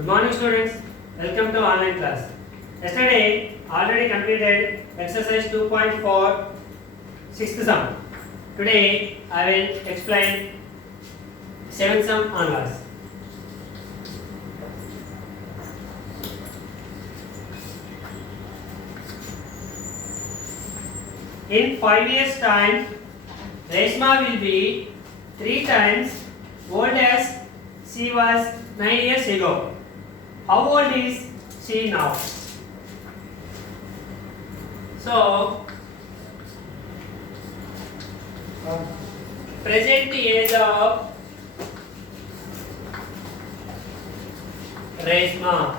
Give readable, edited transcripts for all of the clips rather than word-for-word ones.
Good morning students, welcome to online class. Yesterday already completed exercise 2.4 sixth sum. Today I will explain 7th sum onwards. In 5 years time, Reshma will be 3 times old as she was 9 years ago. How old is she now? So, present age of Reshma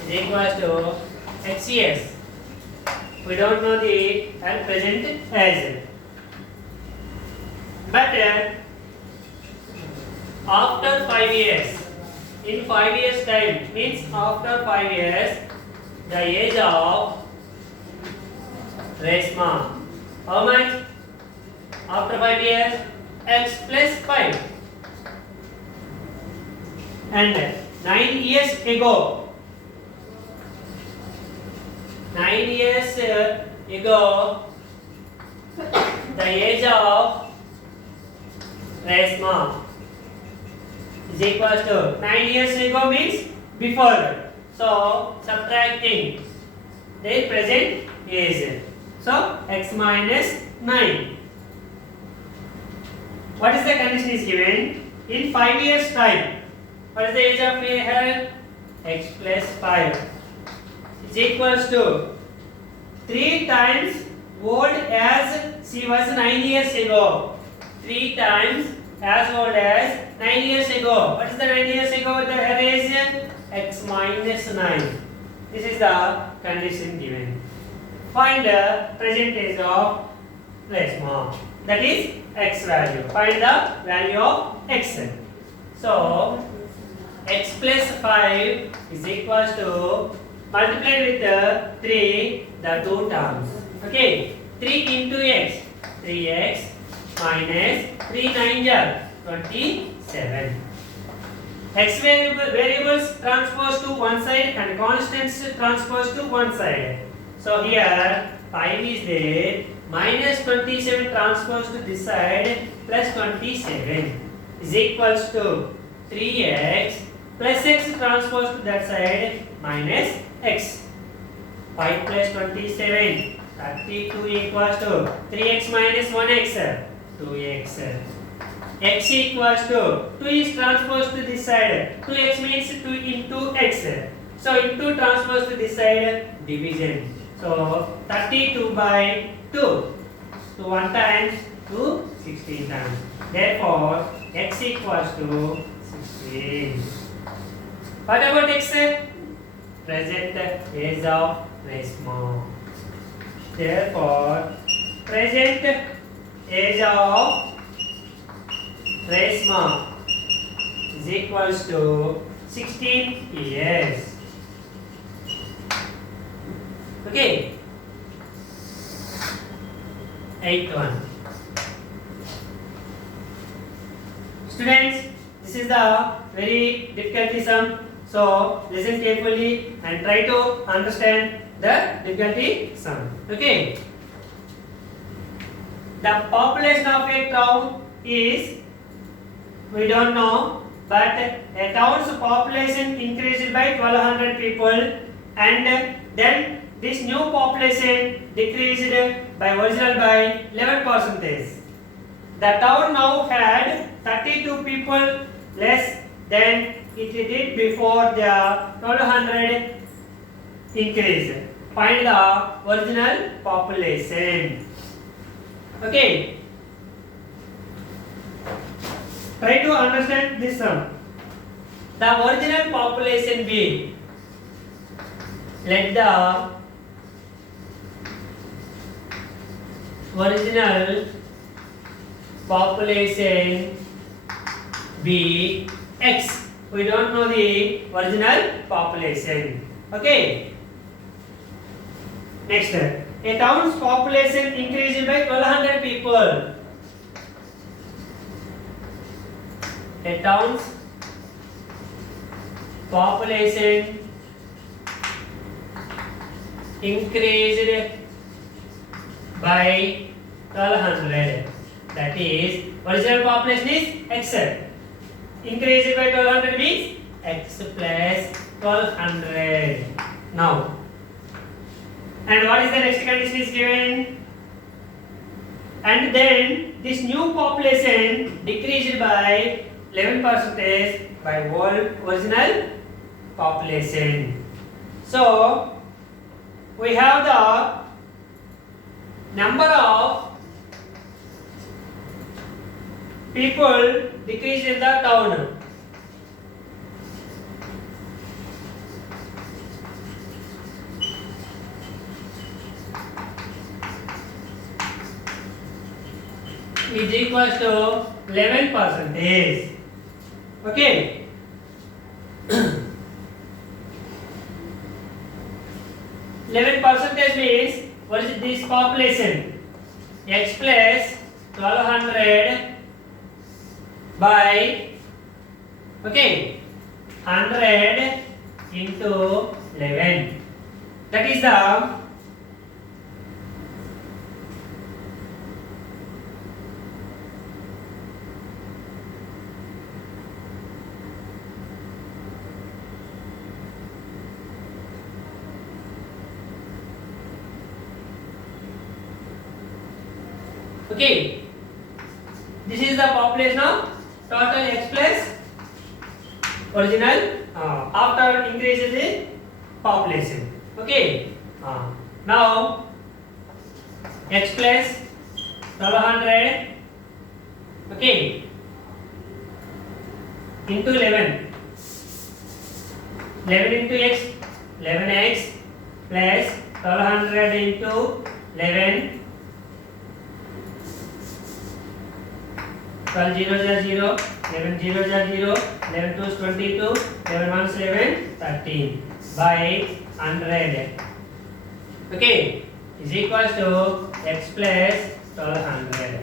is equal to X years. We don't know the present age. But after 5 years, in 5 years time, means after 5 years, the age of Reshma, how much? After 5 years, x plus 5. And 9 years ago, 9 years ago, the age of Reshma is equal to 9 years ago means before. So subtracting their present age. So x minus 9. What is the condition is given? In 5 years time, what is the age of her? X plus 5 is equals to 3 times old as she was 9 years ago. 3 times as old as 9 years ago. What is the 9 years ago? The her age? X minus 9. This is the condition given. Find the present age of Reshma. That is x value. Find the value of x. So x plus 5 is equal to, multiply with 3 the two terms. Okay, 3 into x, 3x minus 3 9 are 27. X variables transpose to one side and constants transpose to one side. So here 5 is there, minus 27 transpose to this side, plus 27 is equals to 3x plus x transpose to that side, minus x. 5 plus 27, 32 equals to 3x minus 1x, 2x. X equals to 2 is transposed to this side. 2x means 2 into x. So into transpose to this side, division. So 32 by 2. So 1 times 2, 16 times. Therefore x equals to 16. What about x? Present age of Reshma. Therefore present age of Reshma is equals to 16 years. Okay. 8th one. Students, this is the very difficult sum. So listen carefully and try to understand the difficulty sum. Okay. The population of a town is, we don't know, but a town's population increased by 1200 people, and then this new population decreased by original by 11%. The town now had 32 people less than it did before the 1200 increase. Find the original population. Okay. Try to understand this sum. The original population be, let the original population be x. We don't know the original population. Okay. Next, a town's population increased by 1200 people. A town's population increased by 1200. That is, original population is x. Increased by 1200 means x plus 1200. Now, and what is the next condition is given? And then this new population decreased by 11% by old original population. So we have the number of people decreased in the town. Is equals to 11%. Okay. 11% means what is this population? X plus 1200 by 100 into 11. That is the okay. This is the population of total x plus original after increases the population. Okay. Now x plus 1200 okay into 11. 11 into x 11x plus 1200 into 11. 12 0 0 11 0 0 11 2 22 11 1 11 13 by 100 okay is equals to x plus 1200.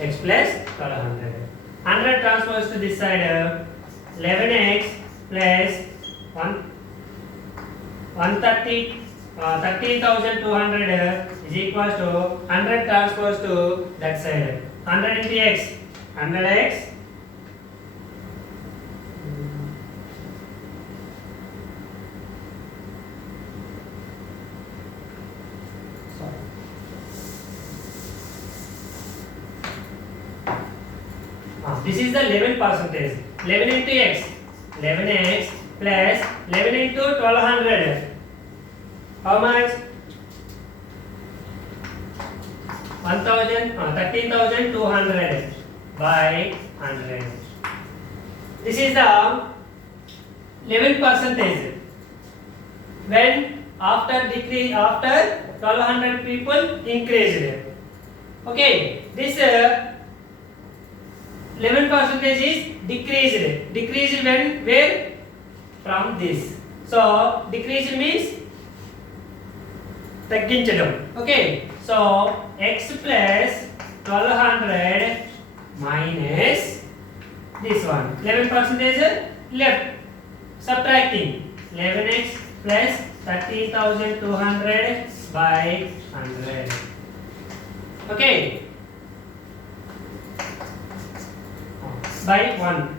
X plus 1200. 100 transfers to this side. 11x plus 130 13,200 is equals to 100 transfers to that side. 100 into x 100x this is the 11%. 11 into x 11x plus 11 into 1200. How much? 13,200 by 100. This is the 11%. When after 1200 people increased. Okay, this 11% is decreased. Decreased when where? From this. So decreased means తగ్గించడం. Okay, so x plus 1200 minus this one 11% left, subtracting 11x plus 13,200 by 100. Okay, by 1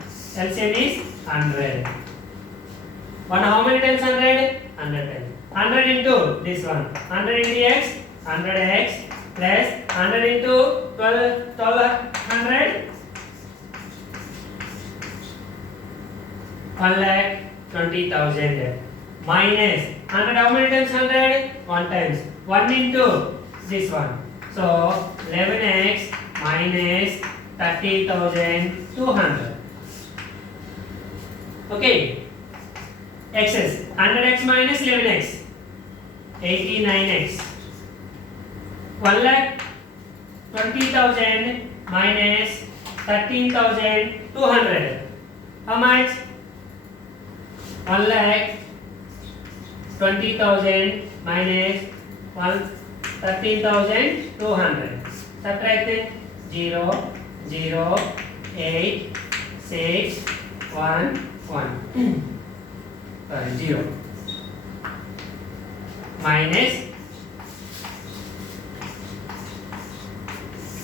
LCM is 100. 1 how many times 100? 100 times. 100 into this one 100 into x 100x plus 100 into 1200 1,20,000 minus 100 how many times 100? 1 times 1 into this one so 11x minus 30,200. Okay, x's 100x minus 11x 89x 1,20,000 minus 13,200. How much? 1,20,000 minus 13,200. Subtract it 0 0 8 6 1 1 0 minus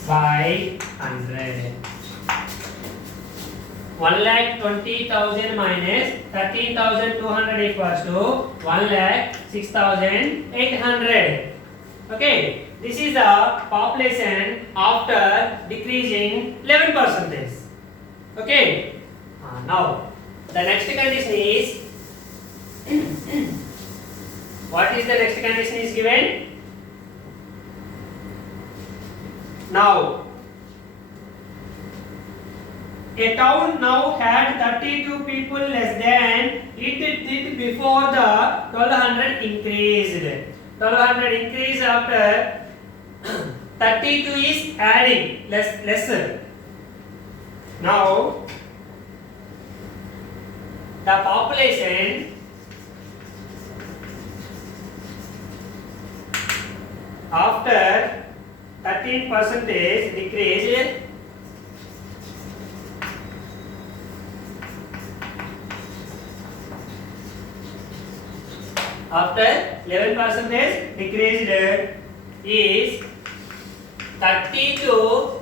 500. 1,20,000 minus 13,200 equals to 1,06,800. Okay, this is the population after decreasing 11%. Okay, now the next condition is what is the next condition is given? Now a town now had 32 people less than it did before the 1200 increased. 1200 increase after 32 is adding lesser. Now the population after 13% decreased after 11% decreased is 32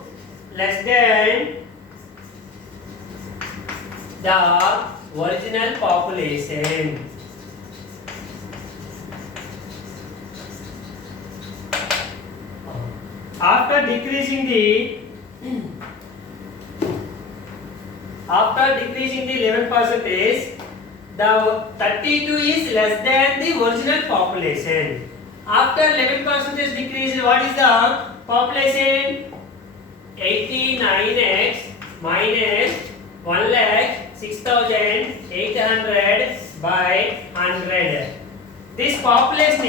less than the original population. After decreasing the 11%, the 32 is less than the original population. After 11% decrease, what is the population? 89x minus 1,06,800 by 100. This population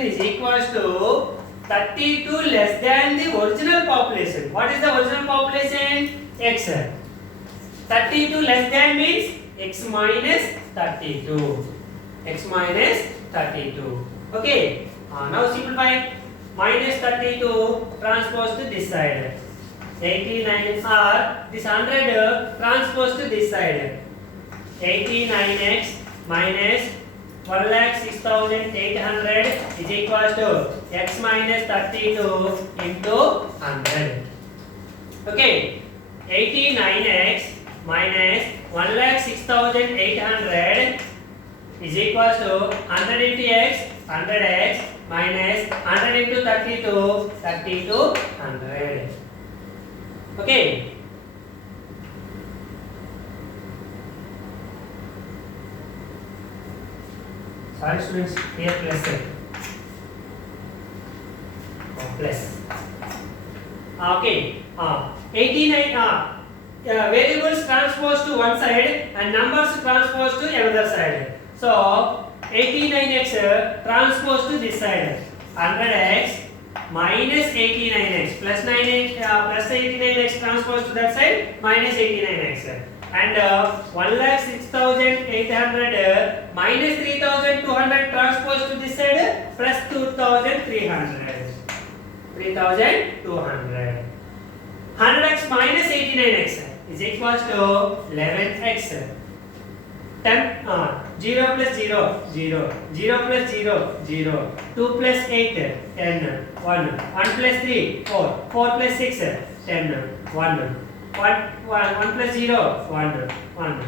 is equals to 32 less than the original population. What is the original population? X. 32 less than means x minus 32. X minus 32. Okay. Now simplify. Minus 32 transpose to this side. 89 are this 100 transpose to this side. 89x minus 1,06,800 is equals to x minus 32 into 100. Okay. 89x minus 1,06,800 is equals to 100 into x, 100x minus 100 into 32, 100. Okay. Sorry students, here plus plus. Okay. 89 variables transpose to one side and numbers transpose to another side. So 89x transpose to this side. 100x minus 89x plus 9x plus 89x transpose to that side minus 89x. And 1,06,800 minus 3,200 transpose to this side plus 2,300. 3,200. 100x minus 89x is equals to 11x. 0 plus 0, 0. 0 plus 0, 0. 2 plus 8, 10. 1. 1 plus 3, 4. 4 plus 6, 10. 1. 1 plus 0, 1. 1.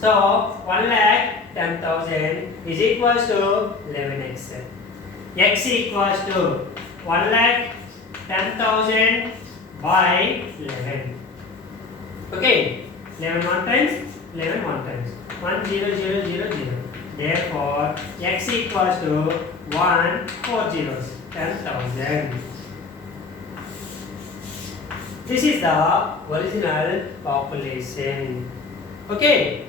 So 1,10,000 is equals to 11x. X equals to 1,10,000 by 11. Okay, 11 one times, 11 one times. 1 0 0 0 0. Therefore, x equals to 1 4 zeros, 10,000. This is the original population. Okay.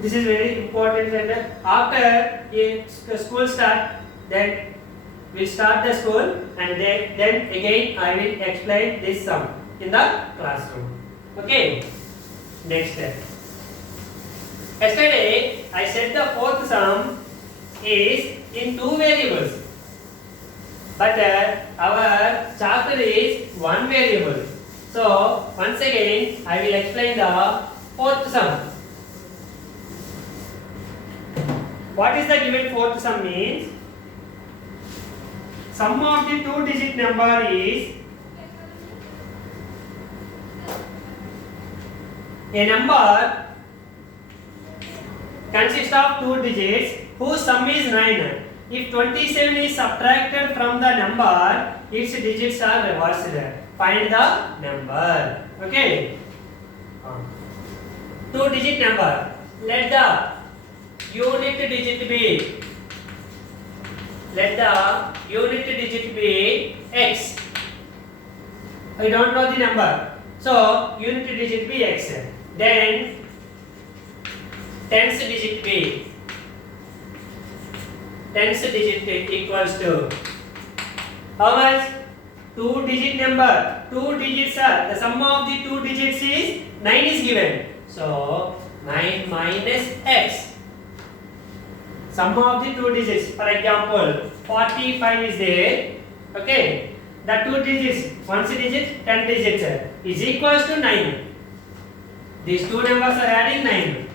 This is very important. And after the school start, then we'll start the school, and then again I will explain this sum in the classroom. Okay. Next step. Yesterday I said the fourth sum is in two variables. but our chapter is one variable. So once again I will explain the fourth sum. What is the given fourth sum means? Sum of the two digit number is a number consists of two digits whose sum is 9. If 27 is subtracted from the number, its digits are reversed. Find the number. Okay. Two digit number. Let the unit digit be. Let the unit digit be x. I don't know the number. So unit digit be x. Then tens digit be. Tens digit equals to how much? Two digit number. Two digits are the sum of the two digits is 9 is given. So 9 minus x. Sum of the two digits. For example, 45 is there. Okay. The two digits, one digit, 10 digits is equals to 9. These two numbers are adding 9.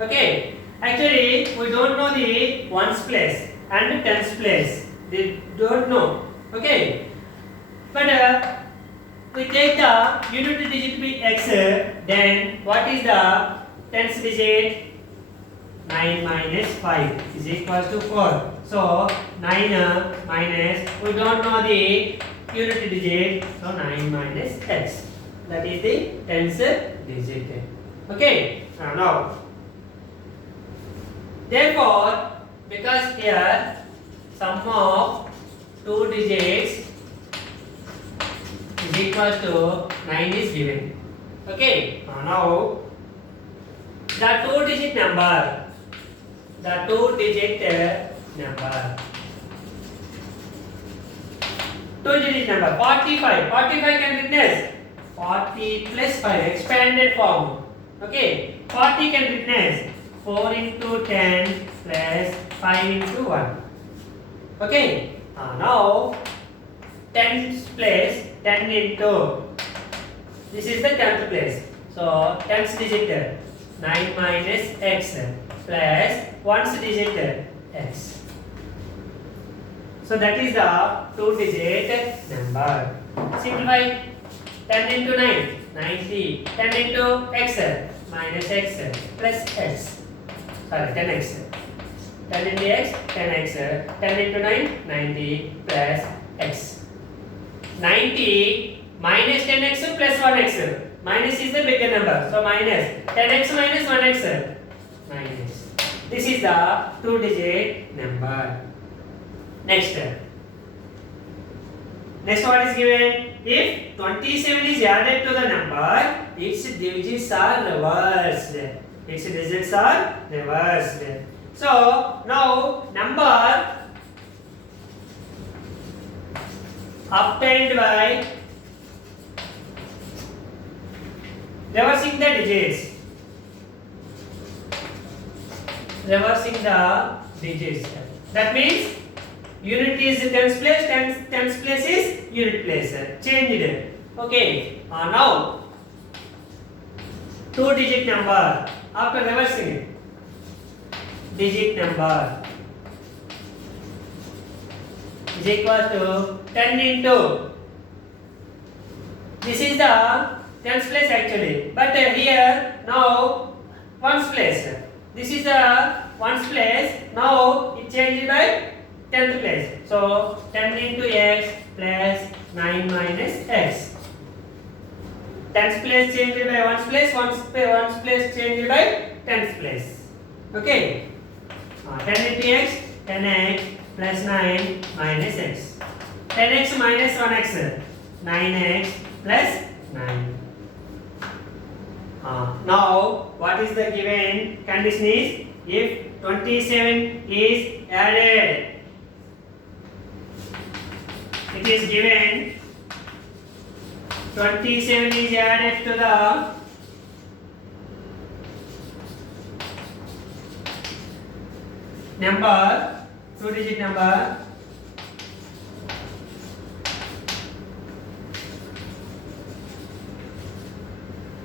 Okay. Actually, we don't know the ones place and tens place. They don't know. Okay. But we take the unit digit be x. Then what is the tens digit? 9 minus 5 is equals to 4. So 9 minus, we don't know the unit digit. So 9 minus x. That is the tens digit. Okay. Now. Therefore, because here sum of two digits is equal to 9 is given. Okay. Now the two digit number. The two digit number. Two digit number 45. 45 can witness 40 plus 5 expanded form. Okay. 40 can witness 4 into 10 plus 5 into 1. Okay. Now 10th place 10 into. This is the 10th place. So 10th digit 9 minus x plus 1's digit x. So that is the two digit number. Simplify 10 into 9 90. 10 into x minus x plus x. Sorry, 10x. 10 into x, 10x. 10 into 9, 90 plus x. 90 minus 10x plus 1x. Minus is the bigger number. So minus 10x minus 1x. Minus. This is the two digit number. Next. Next what is given? If 27 is added to the number, its digits are reversed. Its digits are reversed. So now number obtained by reversing the digits. Reversing the digits. That means unit is tens place, tens place is unit place. Changed. Okay. Now two digit number after reversing it. Digit number is equal to 10 into. This is the tens place actually, but here now ones place. This is the ones place. Now it changed by 10th place. So 10 into x plus 9 minus x. Tens place changed by ones place. Ones place changed by tens place. Okay. 10 into x, 10x plus 9 minus x. 10x minus 1x, 9x plus 9. Now, what is the given condition is, if 27 is added, it is given 27 is added to the number, two digit number,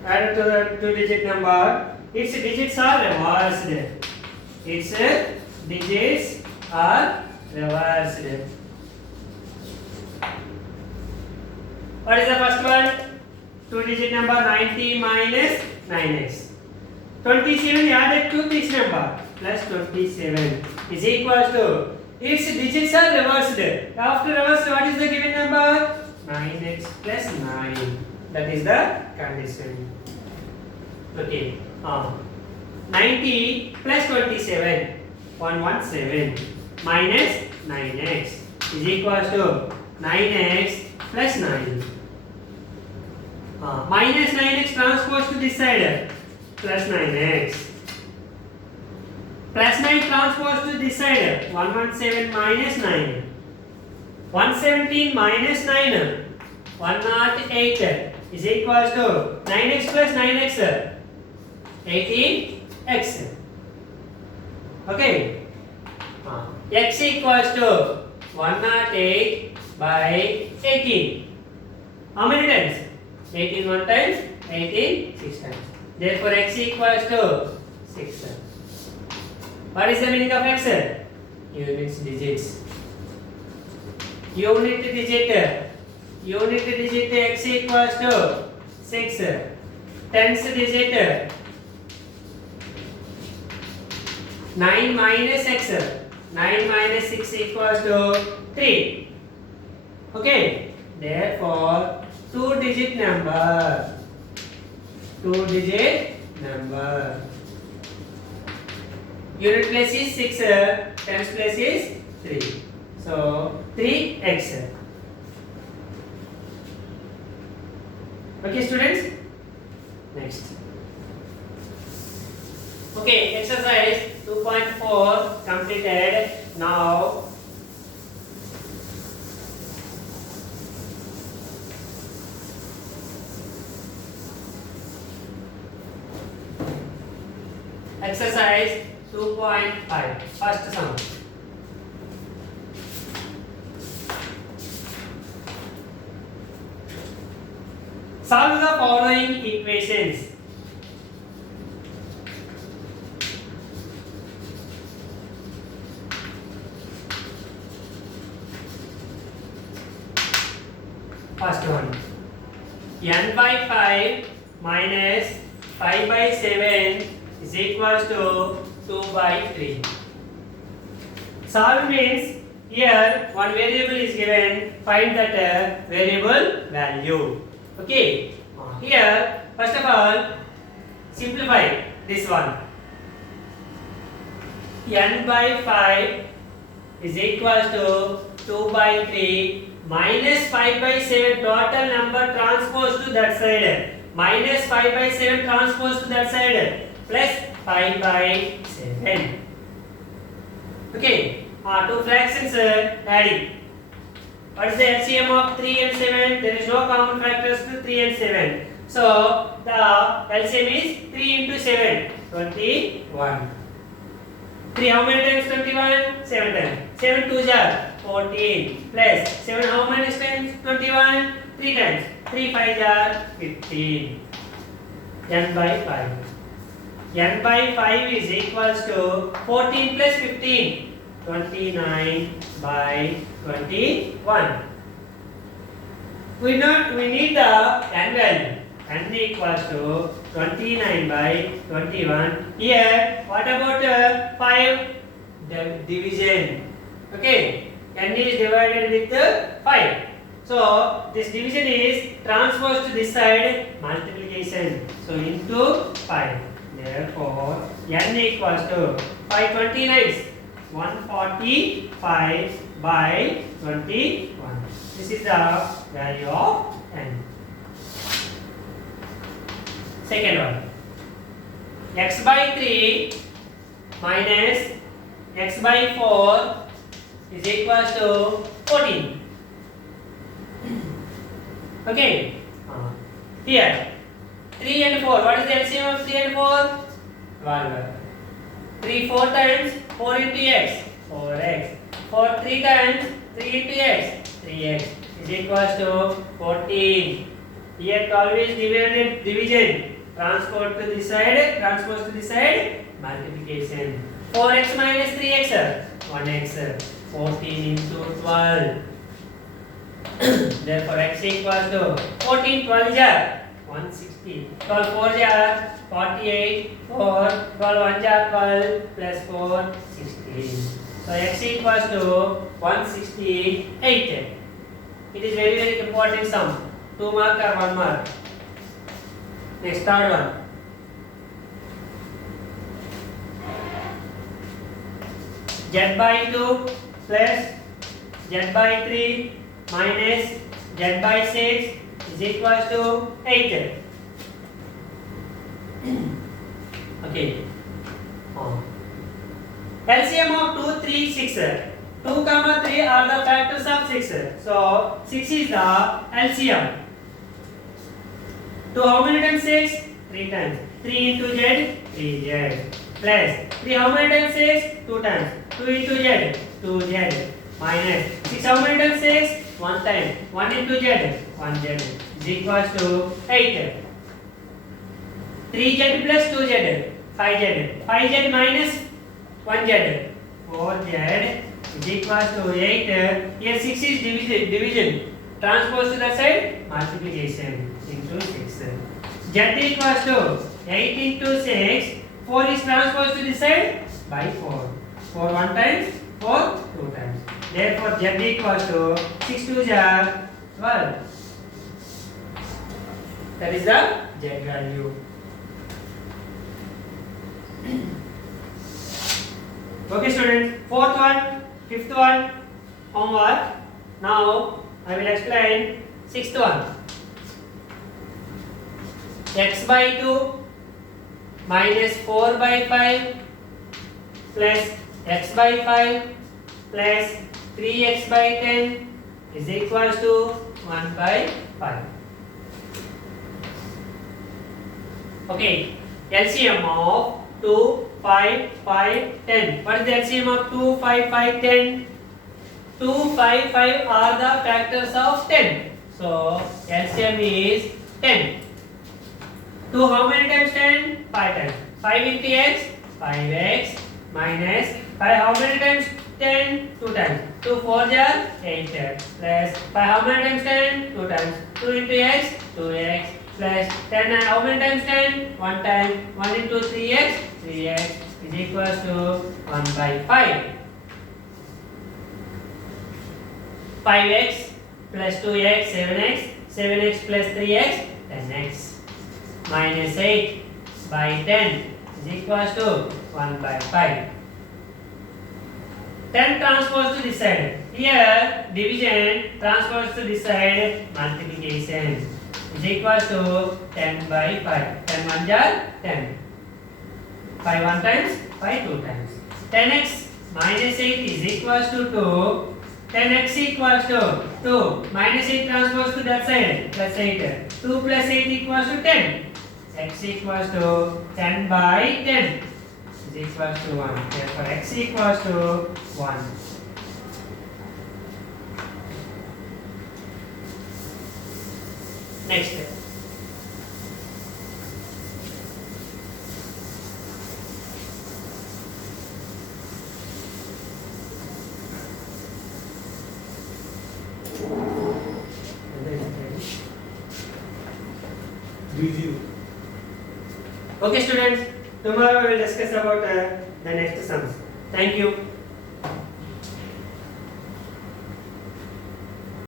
added to the two-digit number, its digits are reversed. Its digits are reversed. What is the first one? Two-digit number 90 minus 9x. 27 added to this number plus 27 is equals to, its digits are reversed. After reverse, what is the given number? 9x plus 9. That is the condition. Okay. 90 plus 27, 117 minus 9x is equals to 9x plus 9. Minus 9x transpose to this side, plus 9x. Plus 9 transpose to this side, 117 minus 9. 117 minus 9, 108 is equals to 9x plus 9x, 18x. Okay. X equals to 108 by 18. How many times? 18 one times, 18 6 times. Therefore, x equals to 6. What is the meaning of x? Units digits. Unit digit x equals to 6. Tens digit 9 minus x. 9 minus 6 equals to 3. Okay. Therefore, two-digit number. Unit place is 6, tens place is 3. So 3x. Okay, students. Next. Okay, exercise 2.4 completed. Now exercise 2.5, first sum. Solve the following equations. First one, n by 5 minus 5 by 7 is equals to 2 by 3. Solve means here one variable is given, find that variable value. Okay, here first of all simplify this one. N by 5 is equals to 2 by 3 minus 5 by 7, total number transpose to that side, minus 5 by 7 transpose to that side, plus 5 by 7. Okay, two fractions adding. What is the LCM of 3 and 7? There is no common factors to 3 and 7. So the LCM is 3 into 7, 21. 3 how many times 21? 7 times. 7 2s are 14 plus 7 how many times 21? 3 times. 3 5s are 15. N by 5. N by 5 is equals to 14 plus 15. 29 by 21. We need the n value. N equals to 29 by 21. Here, what about 5 division? Okay, n is divided with 5. So this division is transposed to this side, multiplication. So into 5. Therefore, n equals to 5 29s. 145 by 21. This is the value of n. Second one. X by 3 minus x by 4 is equals to 14. Okay. Here 3 and 4. What is the LCM of 3 and 4? 12. 3 4 times 4 into x, 4x. 4 3 times 3 into x, 3x is equals to 14. Here 12 is division. transpose to the side, multiplication. 4x minus 3x, 1x, 14 into 12. Therefore x equals to 14 12 jar 160, 12 4 jar 48, 4 12 1 jar 12 plus 4 16. So x equals to 168. It is very important sum. 2 mark or 1 mark. Next, third one. Z by 2 plus Z by 3 minus Z by 6 is equals to 8. Okay. LCM of 2, 3, 6. 2, 3 are the factors of 6. So 6 is the LCM. 2 how many times 6? 3 times. 3 into Z, 3Z. Plus 3 how many times 6? 2 times. 2 into Z, 2Z. Minus 6 how many times 6? 1 time. 1 into Z, 1Z is equals to 8. 3Z plus 2Z, 5Z. 5Z minus 1Z, 4Z is equals to 8. Here 6 is division. Transpose to the side, multiplication into 6. Z equals to 8 into 6. 4 is transposed to the side by 4. 4 1 times, 4 2 times. Therefore, Z equals to 6 2 jar 12. That is the Z value. Okay, students. Fourth one, fifth one, homework. Now, I will explain sixth one. X by 2 minus 4 by 5 plus x by 5 plus 3x by 10 is equals to 1 by 5. Okay, LCM of 2, 5, 5, 10. What is the LCM of 2, 5, 5, 10? 2, 5, 5 are the factors of 10. So, LCM is 10. 2 how many times 10? 5 times. 5 into x, 5x minus 5 how many times 10? 2 times. 2 4 jar 8 plus 5 how many times 10? 2 times. 2 into x, 2x plus 10 how many times 10? 1 time. 1 into 3x, 3x is equals to 1 by 5. 5x plus 2x, 7x, 7x plus 3x, 10x. Minus 8 by 10 is equals to 1 by 5. 10 transpose to this side. Here division transpose to this side, multiplication is equals to 10 by 5. 10 1 jar 10. 5 1 times, 5 2 times. 10x minus 8 is equals to 2. 10x equals to 2. Minus 8 transpose to that side, plus 8. 2 plus 8 equals to 10. X equals to 10 by 10 is equals to 1. Therefore, x equals to 1. Next step. Okay, students. Tomorrow we will discuss about the next sums. Thank you.